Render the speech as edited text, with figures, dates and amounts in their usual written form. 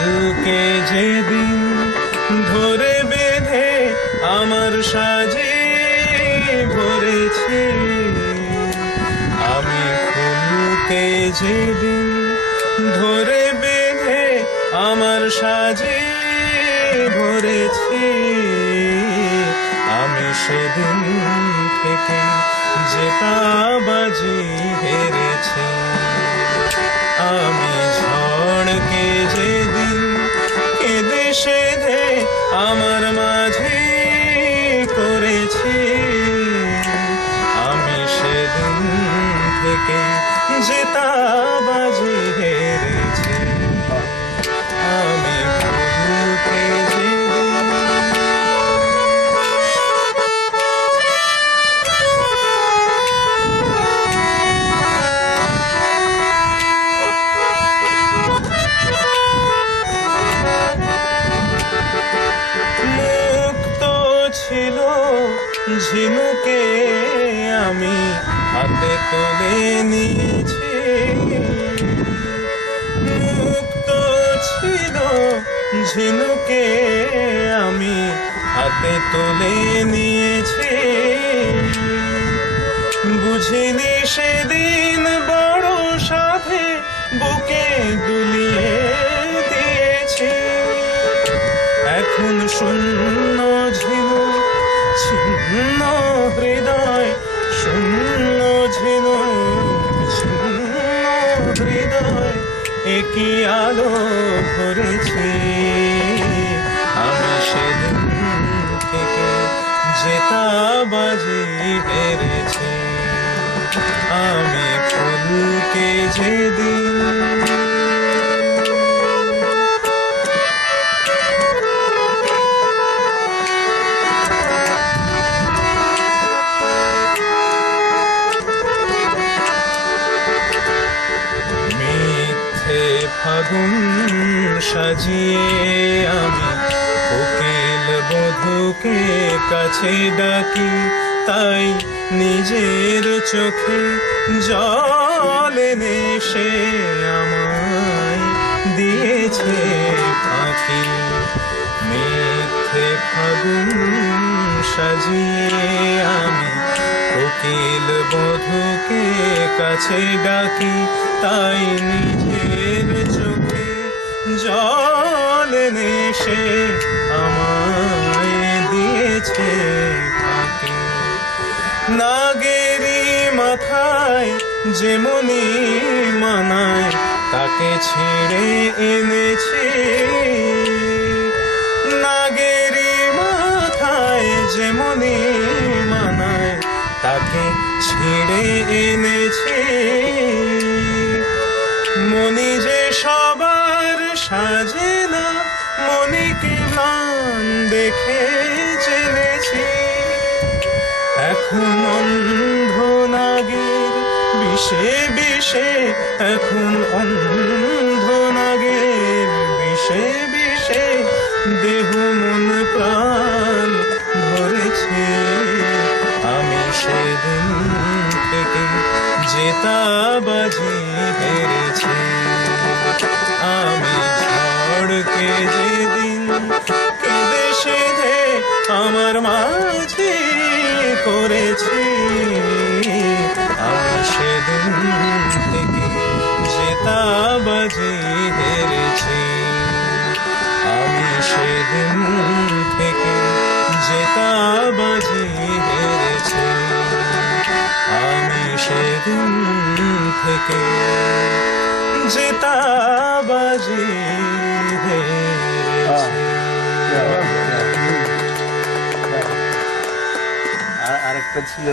বুকে যেদিন ধরে বেঁধে আমার সাজে ভরেছে, আমি ফুলকে যেদিন ধরে বেঁধে আমার সাজে ভরেছে, আমি সেদিন থেকে যেটা বাজি হেরেছি। আমি ঝড়কে যেদিন কেঁদে সেধে আমার মাঝে করেছি, আমি সেদিন থেকে যেটা বাজি হেরেছি। আমি ফুলকে যেদিন ছিল ঝিনুকে আমি হাতে তুলে নিয়েছি, মুক্ত ছিল ঝিনুকে আমি হাতে তুলে নিয়েছি। বুঝিনি সেদিন বড় সাধে বুকে দুলিয়ে দিয়েছি, এখন শূন্য ঝিনুক ছিন্ন হৃদয়, শূন্য ঝিনুক ছিন্ন হৃদয়, একই আলো ভরেছে। আমি সেদিন থেকে যেটা বাজি হেরেছি। আমি ফুলকে যেদিন ফাগুন সাজিয়ে আমি কোকিল বধূকে কাছে ডাকি, তাই নিজের চোখে জল এনে সে আমায় দিয়েছে ফাঁকি। মিথ্যে ফাগুন সাজিয়ে আমি কোকিল বধূকে কাছে ডাকি, তাই নিজের চোখে জল এনে সে আমায় দিয়েছে ফাঁকি। নাগেরি মাথায় যেমনি মানায় তাকে ছিঁড়ে এনেছি, নাগেরি মাথায় যেমনি মানায় তাকে ছিঁড়ে এনেছি। মনি যে সবার সাজে না, মনিকে ম্লান দেখে জেনেছি। এখন অন্ধ নাগের বিষে বিষে, এখন অন্ধ নাগের বিষে বিষে দেহ মন প্রাণ ভরেছে। আমি সেদিন থেকে যেটা বাজি হেরেছি। আমি ঝড়কে যেদিন কেঁদে সেধে আমার মাঝে করেছি, আমি সেদিন থেকে যেটা বাজি হেরেছি। আমি সেদিন থেকে যেটা বাজি হেরেছি। আমি সেদিন থেকে যেটা বাজি হেরেছি। আরেকটা ছিল